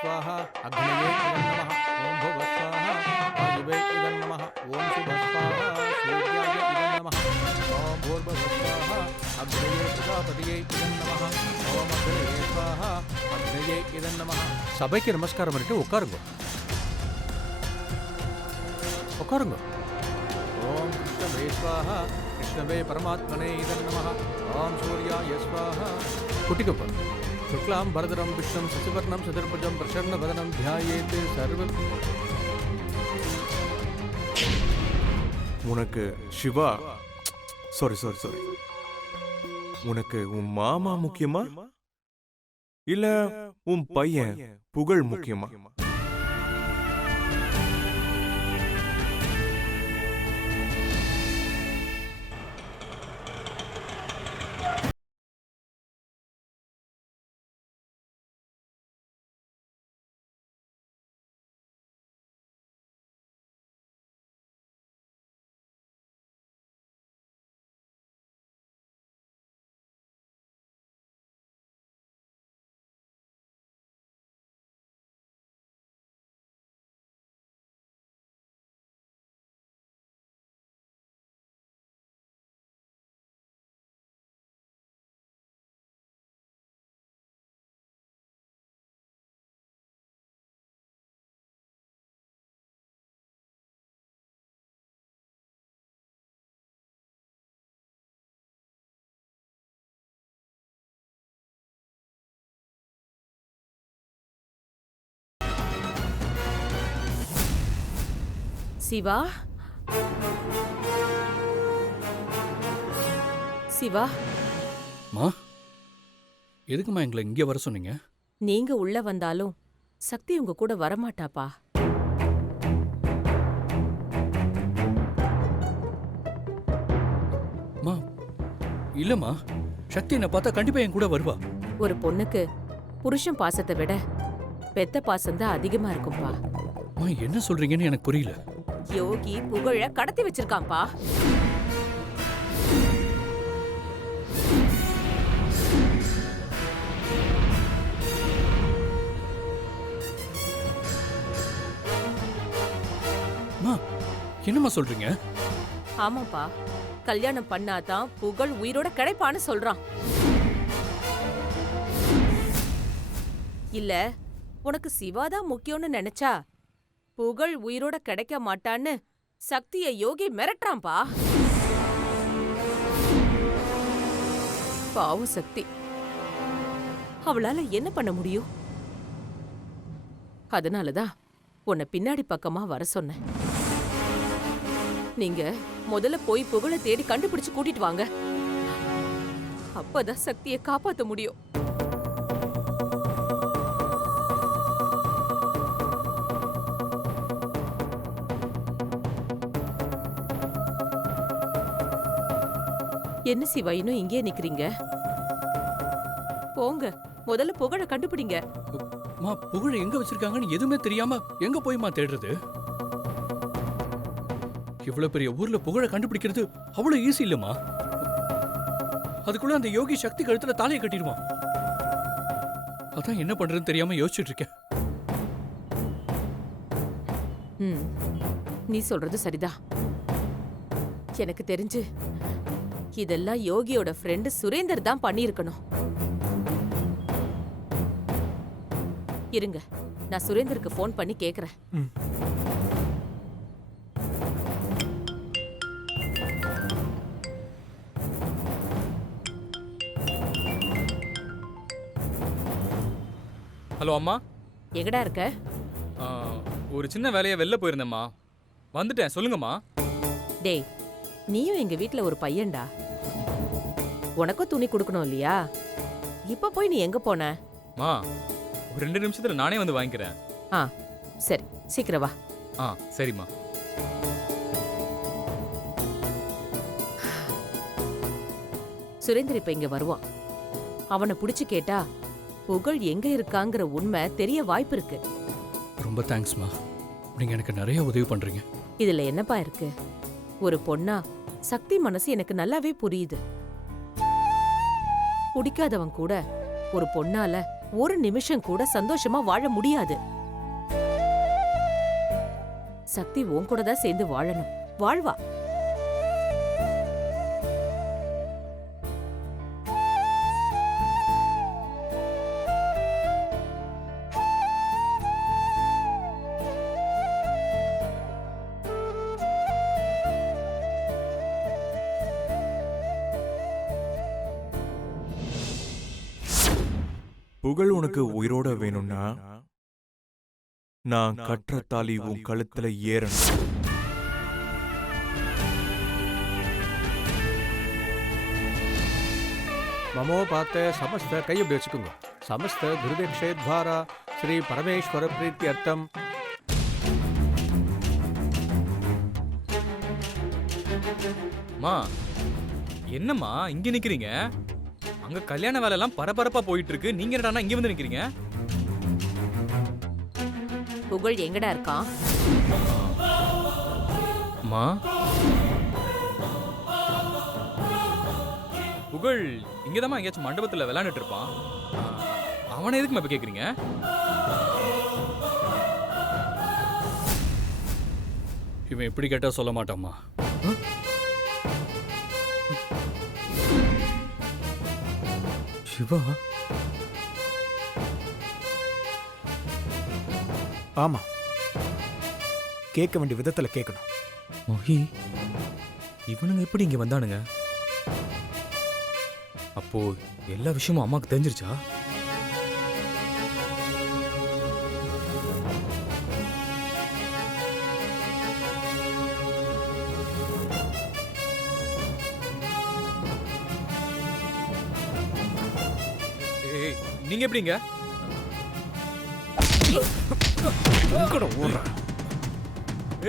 स्वाहा अग्नये इदं नमः ओम भुवः स्वाहा वायुवे इदं नमः ओम शुभः स्वाहा सूर्याय इदं नमः ओम भूर्भुवः स्वाहा अग्नये प्रजापतये इदं नमः ओम अग्नये स्वाहा अग्नये इदं नमः சபைக்கு நமஸ்காரம் பண்ணிட்டு உட்காருங்க உட்காருங்க ஓம் கிருஷ்ணவே ஸ்வாஹா கிருஷ்ணவே பரமாத்மனே இதம் நமः ஓம் சூர்யாய ஸ்வாஹா குட்டிக்கப்பா சுக்லாம் பரதரம் விஷ்ணம் சசிவர்ணம் சதுர்புஜம் பிரசன்னவதனம் தியாயேத் சர்வ உனக்கு சிவா சாரி உனக்கு உன் மாமா முக்கியமா இல்ல உன் பையன் புகழ் முக்கியமா? சிவா சிவா மா எதுக்குமா எங்களை இங்கே வர சொன்னீங்க? நீங்க உள்ள வந்தாலும் சக்தி உங்க கூட வரமாட்டாப்பா. மா இல்லம்மா, சக்தி என்னை பார்த்தா கண்டிப்பா என் கூட வருவா. ஒரு பொண்ணுக்கு புருஷன் பாசத்தை விட பெத்த பாசம்தான் அதிகமா இருக்கும்பா. மா என்ன சொல்றீங்கன்னு எனக்கு புரியல. யோகி புகழ கடத்தி வச்சிருக்கான்பா. மா என்னம்மா சொல்றீங்க? ஆமாப்பா, கல்யாணம் பண்ணாதான் புகழ் உயிரோட கிடைப்பான்னு சொல்றான். இல்ல உனக்கு சிவாதான் முக்கியம்னு நினைச்சா புகழ் உயிரோட கிடைக்க மாட்டான்னு சக்திய யோகி மிரட்டுறான்பா. பாவம் சக்தி, அவளால என்ன பண்ண முடியும்? அதனாலதான் உன்னை பின்னாடி பக்கமா வர சொன்னேன். நீங்க முதல்ல போய் புகழை தேடி கண்டுபிடிச்சு கூட்டிட்டு வாங்க. அப்பதான் சக்தியை காப்பாத்த முடியும். என்ன சிவா இன்னும் இங்கே நிக்கிறீங்க? போங்க, முதல்ல புகழை கண்டுபிடிங்க. மா புகழ எங்க வச்சிருக்காங்கன்னு எதுவுமே தெரியாம எங்க போய்மா தேடுறது? இவ்வளவு பெரிய ஊர்ல புகழ கண்டுபிடிக்கிறது அவ்வளவு ஈஸி இல்லம்மா. அதுக்குள்ள அந்த யோகி சக்தி கழுத்துல தாலியை கட்டிடுவான். அதான் என்ன பண்றதுன்னு தெரியாம யோசிச்சுட்டு இருக்கேன். நீ சொல்றது சரிதான். எனக்கு தெரிஞ்சு இதெல்லாம் யோகியோட ஃப்ரெண்ட் சுரேந்தர் தான் பண்ணியிருக்கணும். இருங்க, நான் சுரேந்தருக்கு ஃபோன் பண்ணி கேக்குறேன். ஹலோ அம்மா. எங்கடா இருக்க? ஒரு சின்ன வேலையா வெளில போயிருந்தேம்மா, வந்துட்டேன். சொல்லுங்கம்மா. டேய், நீயும் எங்க வீட்ல ஒரு பையன்டா. உனக்கும் துணி கொடுக்கணும் இல்லையா? இப்ப போய் நீ எங்க போன? மா, ஒரு 2 நிமிஷத்துல நானே வந்து வாங்கிக்கிறேன். சரி, சீக்கிரம் வா. சரிம்மா. சுரேந்தர் இப்ப இங்க வருவான். அவனை புடிச்சு கேட்டா புகழ் எங்க இருக்காங்கிற உண்மை தெரிய வாய்ப்பு இருக்கு. ரொம்ப தேங்க்ஸ்மா, நீங்க எனக்கு நிறைய உதவி பண்றீங்க. இதுல என்னப்பா இருக்கு? ஒரு பொண்ணா சக்தி மனசு எனக்கு நல்லாவே புரியுது. பிடிக்காதவன் கூட ஒரு பொண்ணால ஒரு நிமிஷம் கூட சந்தோஷமா வாழ முடியாது. சக்தி உன் கூட தான் சேர்ந்து வாழணும். வாழ்வா. புகழ் உனக்கு உயிரோட வேணும்னா நான் கற்ற தாலி உன் கழுத்துல ஏறணும். மமோபாத்த சமஸ்த கையை அப்படி வச்சுக்கோங்க. சமஸ்த குருதேக்ஷேத்வாரா ஸ்ரீ பரமேஸ்வர பிரீத்தி அர்த்தம். மா என்னம்மா இங்க நிக்கிறீங்க? அங்க கல்யாண வேலை எல்லாம் பரபரப்பா போயிட்டு இருக்கு. நீங்க என்னடா இங்க வந்து நிக்கிறீங்க? புகழ் எங்கடா இருக்கான்? மா புகழ் இங்கதாம்மா எங்கேயாச்சும் மண்டபத்துல விளையாண்டுட்டு இருப்பான். அவனை எதுக்குமா இப்ப கேக்குறீங்க? இவன் எப்படி கேட்டா சொல்ல மாட்டாம்மா. சிவா ஆமா, கேட்க வேண்டிய விதத்துல கேட்கணும். மொஹி இவனுங்க எப்படி இங்க வந்தானுங்க? அப்போ எல்லா விஷயமும் அம்மாக்கு தெரிஞ்சிருச்சா? ஏய், நீங்க எப்படிங்க?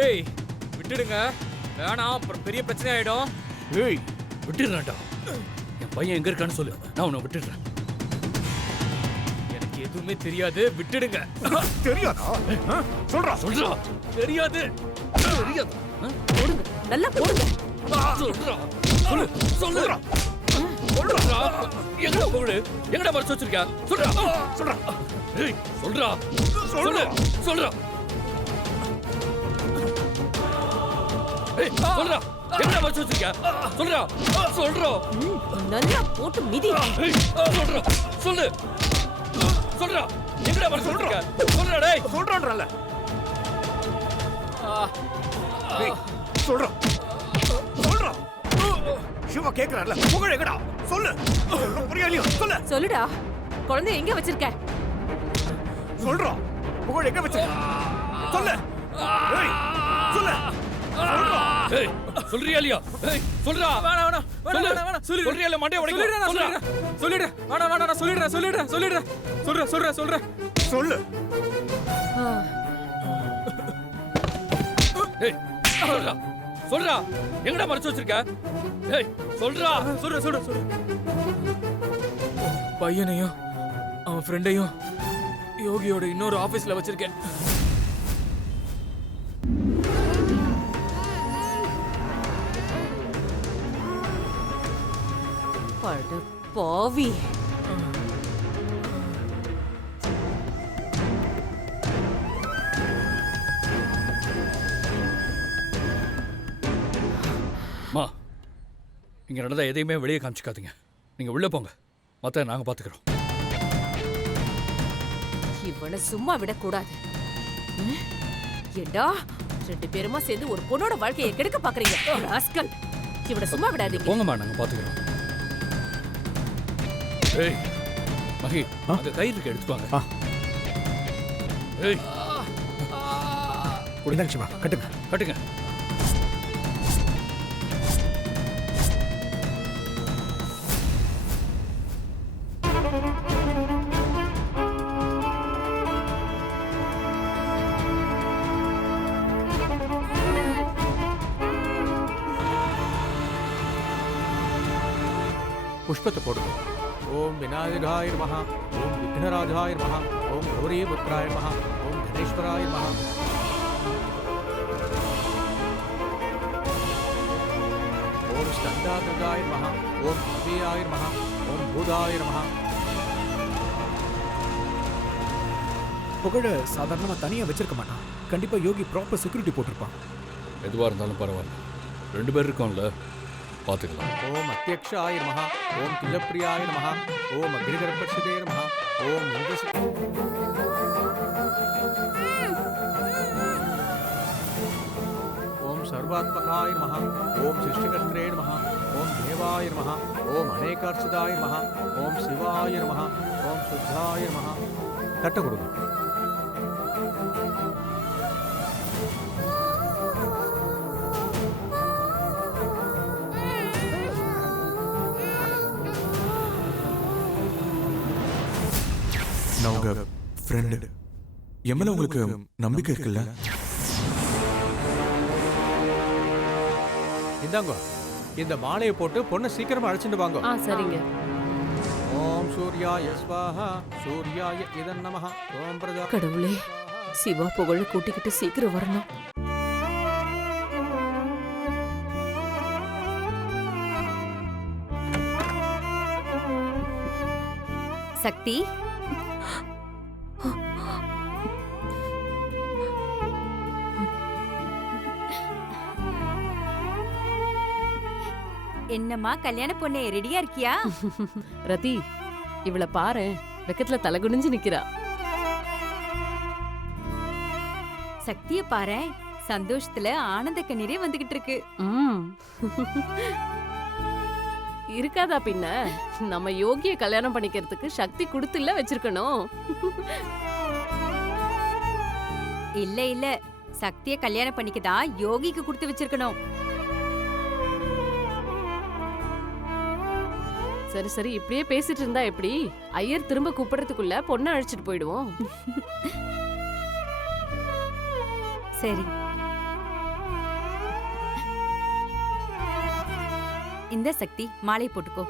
ஏய் விட்டுடுங்க, வேணாம், அப்புறம் பெரிய பிரச்சனை ஆயிடும். ஏய் விட்டுடுறான்டா. என் பையன் எங்க இருக்கான்னு சொல்லு, நான் உன்னை விட்டுடுறேன். எனக்கு எதுவுமே தெரியாது, விட்டுடுங்க. தெரியாதா? சொல்றா சொல்றா. தெரியாது தெரியாது. போடுங்க, நல்லா போடுங்க. சொல்றா சொல்லு சொல்லுடா சொல்றா. எங்கடா போகுது? எங்கடா மறைச்சு வச்சிருக்க? சொல்றா சொல்றா. ஏய் சொல்றா சொல்லு சொல்றா. ஏய் சொல்றா. எங்கடா மறைச்சு வச்சிருக்க? சொல்றா சொல்றா. நல்லா போட்டு மிதி. ஏய் சொல்றா சொல்லு சொல்றா. எங்கடா மறைச்சு வச்சிருக்க? சொல்றா டேய். சொல்றான்றல. சொல்றா சொல்றா. சிவா கேக்குறான்ல, புகழ் எங்கடா? சொல்லு. புரியலையா? சொல்லு. சொல்லுடா, குழந்தை எங்க வச்சிருக்க? சொல்றா, புகழ் எங்க வச்சிருக்க? சொல்லு. ஏய், சொல்லு. சொல்றா. ஏய் சொல்றியா இல்லையா? ஏய் சொல்றா. வேணாம் வேணாம் வேணாம் வேணாம் வேணாம். சொல்றியா இல்ல மண்டைய உடைக்க? சொல்லிடுறேன். வேணாம் வேணாம், நான் சொல்லிடுறேன். சொல்றேன். சொல்லு. ஏய் சொல்றா சொல்றா. எங்கடா மறைச்சு வச்சிருக்க? ஏய் சொல்றா. சொல்றேன். பையனையும் அவன் ஃப்ரெண்டையும் யோகியோட இன்னொரு ஆபீஸ்ல வச்சிருக்கேன். அட பாவி. மா இங்க நடந்தா எதையுமே வெளியே காமிச்சுக்காதீங்க. நீங்க உள்ள போங்க, மத்த நாங்க பாத்துக்கிறோம். இவனை சும்மா விடக்கூடாது. ஏண்டா, 2 பேருமா சேர்ந்து ஒரு பொண்ணோட வாழ்க்கையை கெடுக்க பாக்குறீங்க. ராஸ்கல், இவனை சும்மா விடாதீங்க. போங்கம்மா, நாங்க பாத்துக்கிறோம். ஏய் மகி, அந்த கயிறு இருக்கு, எடுத்துவாங்க. ஏய் குடிந்தாங்க சிவா, கட்டுங்க. கட்டுங்க. புஷ்பத்தை போடுங்க. ஓம் விநாயகாய நமஹ, ஓம் விக்னராஜாய நமஹ, ஓம் கௌரீபுத்ராய நமஹ, ஓம் கணேஸ்வராய நமஹ. ஓம் ஸ்கந்தாத்ரிகாய நமஹ, ஓம் அபேயாய நமஹ, ஓம் பூதாய நமஹ. புகழ சாதாரணமா தனியா வச்சிருக்க மாட்டான். கண்டிப்பா யோகி ப்ராப்பர் செக்யூரிட்டி போட்டிருப்பான். எதுவாக இருந்தாலும் பரவாயில்ல, 2 பேர் இருக்கோம்ல, பார்த்துக்கலாம். ஓம் அத்தியக்ஷாய நமஹ, ஓம் துஜப்பிரியாய நமஹ, ஓம் அக்னிகர்ப்பசிதே நமஹ, ஓம் இந்திரசி ஓம் சர்வாத்மகாய நமஹ, ஓம் சிருஷ்டிகர்த்ரே நமஹ, ஓம் தேவாய நமஹ, ஓம் அநேகார்ச்சிதாய நமஹ, ஓம் சிவாய நமஹ, ஓம் சுத்தாய நமஹ. தட்ட கொடுங்க. நான் உங்க ஃப்ரெண்டு. என் மேல உங்களுக்கு நம்பிக்கை இருக்குல்ல? இந்தாங்க, இந்த மாலையை போட்டு பொண்ணை சீக்கிரமா அழைச்சிட்டு வாங்க. சரிங்க. ஓம் சூர்யாய ஸ்வாஹா, சூர்யாய இதன் நமஹ, ஓம் பிரஜா. கடவுளே, சிவா புகழ கூட்டிக்கிட்டு சீக்கிரம் வரணும். சக்தி, என்னம்மா கல்யாண பொண்ணே ரெடியா இருக்கியா? ரதி, இவள பாரு, வெக்கத்துல தலை குனிஞ்சு நிக்கிறா. சக்திய பாரு, சந்தோஷத்துல ஆனந்த கண்ணீரே வந்துகிட்டு இருக்கு. இருக்காதா பின்ன? நம்ம யோகிய கல்யாணம் பண்ணிக்கிறதுக்கு சக்தி கொடுத்துல வச்சிருக்கணும். இல்ல இல்ல, சக்திய கல்யாணம் பண்ணிக்கதான் யோகிக்கு கொடுத்து வச்சிருக்கணும். சரி சரி, இப்படியே பேசிட்டு இருந்தா எப்படி? ஐயர் திரும்ப கூப்பிடுறதுக்குள்ள பொண்ணை அழைச்சிட்டு போயிடுவோம். சரி, இந்த சக்தி மாலை போட்டுக்கோ.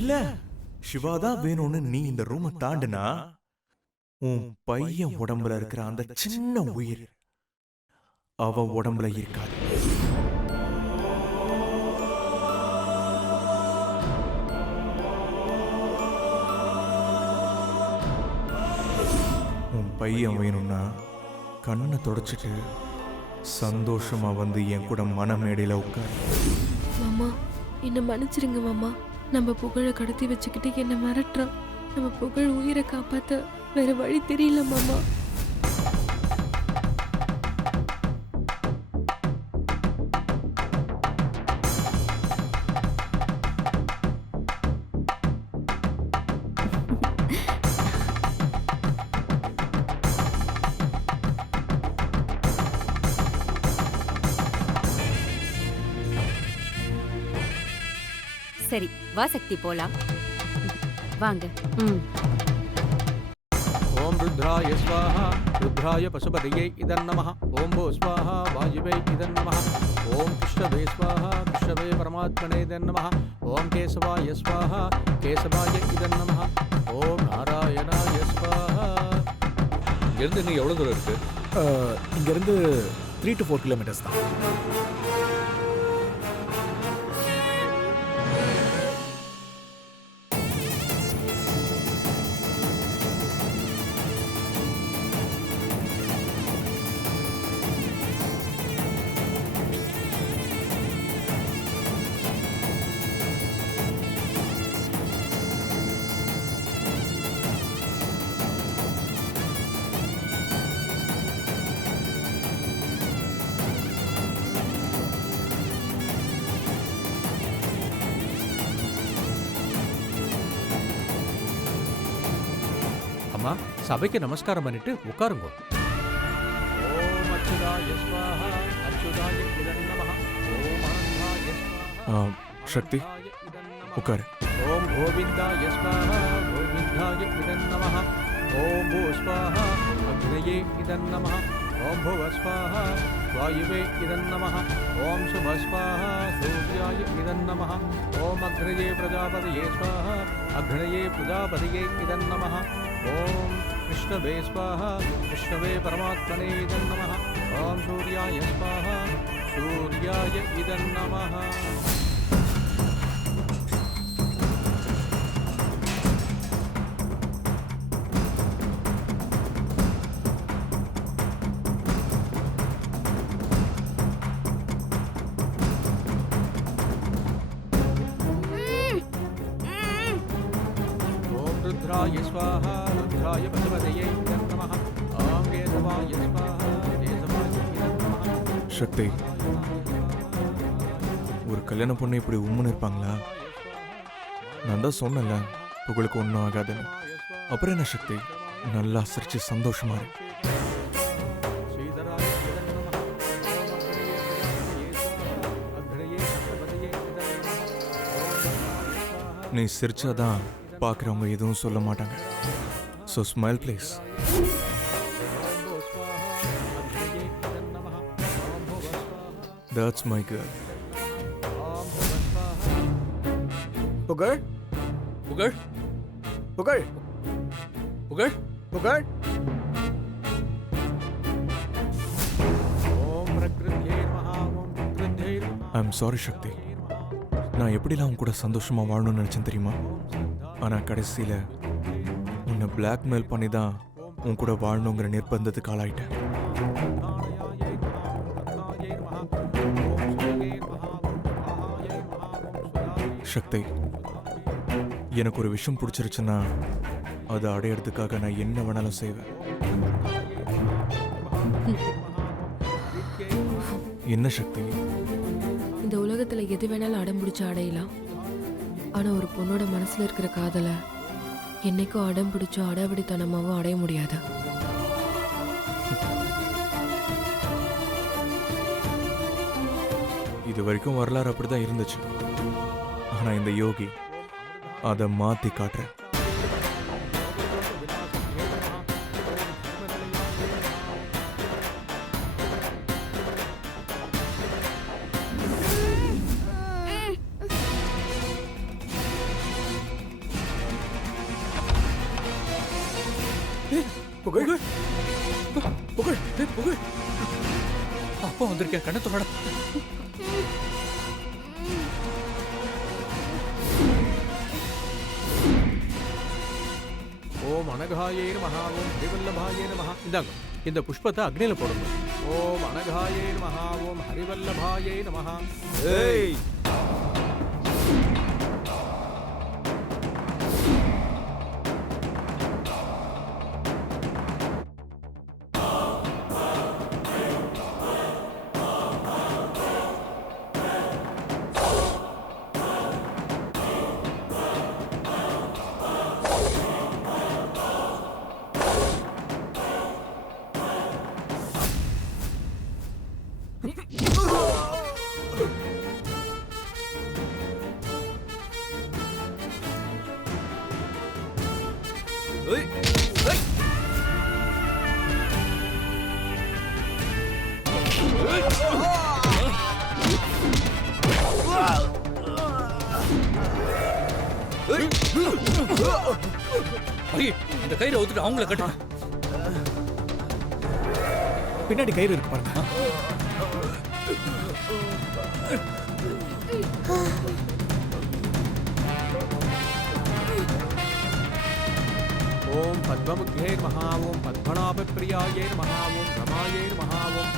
இல்ல, சிவாதான் வேணும்னு நீ இந்த ரூமை தாண்டுனா உன் பையன் உடம்புல இருக்கிற அந்த சின்ன உயிர் அவன் உடம்புல இருக்காது. உன் பையன் வேணும்னா கண்ணை தொடச்சிட்டு சந்தோஷமா வந்து என் கூட மனமேடையில உட்காரு. மாமா, என்னை மன்னிச்சிருங்க மாமா. நம்ம புகழை கடத்தி வச்சுக்கிட்டு என்னை மிரட்டுறான். நம்ம புகழ் உயிரை காப்பாத்த வேற வழி தெரியல மாமா. சரி, வா சக்தி போலாம். வாங்க. ஓம் ருத்ராய ஸ்வாஹா, ருத்ராய பசுபதியை இதன் நமஹ, ஓம் போ ஸ்வாஹா, வாயுவை இதன் நமஹ, ஓம் கிருஷ்ணவே ஸ்வாஹா, கிருஷ்ணவே பரமாத்மனே இதன் நமஹ, ஓம் கேசவாய ஸ்வாஹா, கேசவாய இதன் நமஹ, ஓம் நாராயணாய ஸ்வாஹா. இங்கேருந்து இன்னும் எவ்வளோ தூரம் இருக்கு? இங்கிருந்து 3 to 4 கிலோமீட்டர்ஸ் தான். அம்மா, சபைக்கு நமஸ்காரம் பண்ணிட்டு உட்காருங்க. ஓம் அச்சுதாய ஸ்வாஹா, அச்சுதாய இதன் நமஹ, ஓம் ஆனந்தாய ஸ்வாஹா, சக்தி, ஆனந்தாய இதன் நமஹ, உட்காரு. ஓம் கோவிந்தாய ஸ்வாஹா கோவிந்தாய இதன் நமः ஓம் பூ ஸ்வாஹா அக்னயே இதன் நமः ஓம் புவ ஸ்வாஹா வாயுவே இதன் நமः ஓம் சுப ஸ்வாஹா சூர்யாய இதன் நமः ஓம் அக்னயே பிரஜாபதயே ஸ்வாஹா அக்னயே பிரஜாபதயே இதன் நமः ஓம் விஷ்ணவே ஸ்வாஹா விஷ்ணவே பரமாத்மனே இதன் நமः ஓம் சூர்யாய ஸ்வாஹா சூர்யாய இதன் நமः रुद्राय स्वाहा रुद्राय पशुपतये इदं नमः ॐ केशवाय स्वाहा केशवाय इदं नमः சக்தி, ஒரு கல்யாண பொண்ணு இப்படி உம்முன்னு இருப்பாங்களா? நான் தான் சொன்னேன்ல புகழுக்கு ஒன்றும் ஆகாதுன்னு. அப்புறம் என்ன சக்தி, நல்லா சிரிச்சு சந்தோஷமா இரு. श्रीधराय इदं नमः अग्नये पशुपतये इदं नमः स्वाहा நீ சிரிச்சாதான் பார்க்குறவங்க எதுவும் சொல்ல மாட்டாங்க. So smile please. That's my girl. புகழ் புகழ் புகழ் புகழ் புகழ் ஓம் பிரக்ருத்யே நமஹ ஓம் பிரக்ருத்யே நமஹ ஐ எம் சாரி சக்தி. நான் எப்படிலாம் உன் கூட சந்தோஷமாக வாழணும்னு நினச்சேன் தெரியுமா? ஆனால் கடைசியில் உன்னை பிளாக்மெயில் பண்ணி தான் உன் கூட வாழணுங்கிற நிர்பந்தத்துக்கு ஆளாயிட்டேன். சக்தி, எனக்கு ஒரு விஷயம் பிடிச்சிருச்சுன்னா அதை அடையிறதுக்காக நான் என்ன வேணாலும் செய்வேன். என்ன சக்தி? இந்த உலகத்துல எது வேணாலும் அடம் பிடிச்சு அடையலாம். ஆனா ஒரு பொண்ணோட மனசுல இருக்கிற காதலை என்னைக்கும் அடம் பிடிச்சோ அடாவடித்தனமாவோ அடைய முடியாது. இது வரைக்கும் வரலாறு அப்படிதான் இருந்துச்சு. ஆனா இந்த யோகி அதை மாத்தி காட்டுற. புகழ் புகழ் புகழ் அப்பா வந்திருக்கேன், கண்ணை தொடட. ஓம் அனகாயே நமஹ ஓம் ஹரிவல்லபாயே நமஹ. இந்தாங்க, இந்த புஷ்பத்தை அக்னியில போடுங்க. ஓம் அனகாயே நமஹ ஓம் ஹரிவல்லபாயே நமஹ. ஏய் ஏய் ஏய் ஐயே, இந்த கயிறை ஒத்துட்டு அவங்கள கட்டு. பின்னாடி கயிறு இருக்கு பாருங்க. ஓம் பத்மமுக்யே நமஹ ஓம் பத்மநாபப்பிரியாயே நமஹ ஓம் ரமாயே நமஹ ஓம்.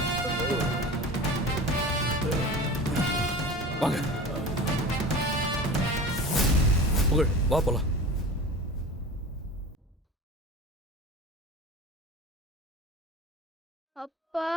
வாங்க புகழ், வா போலாம். அப்பா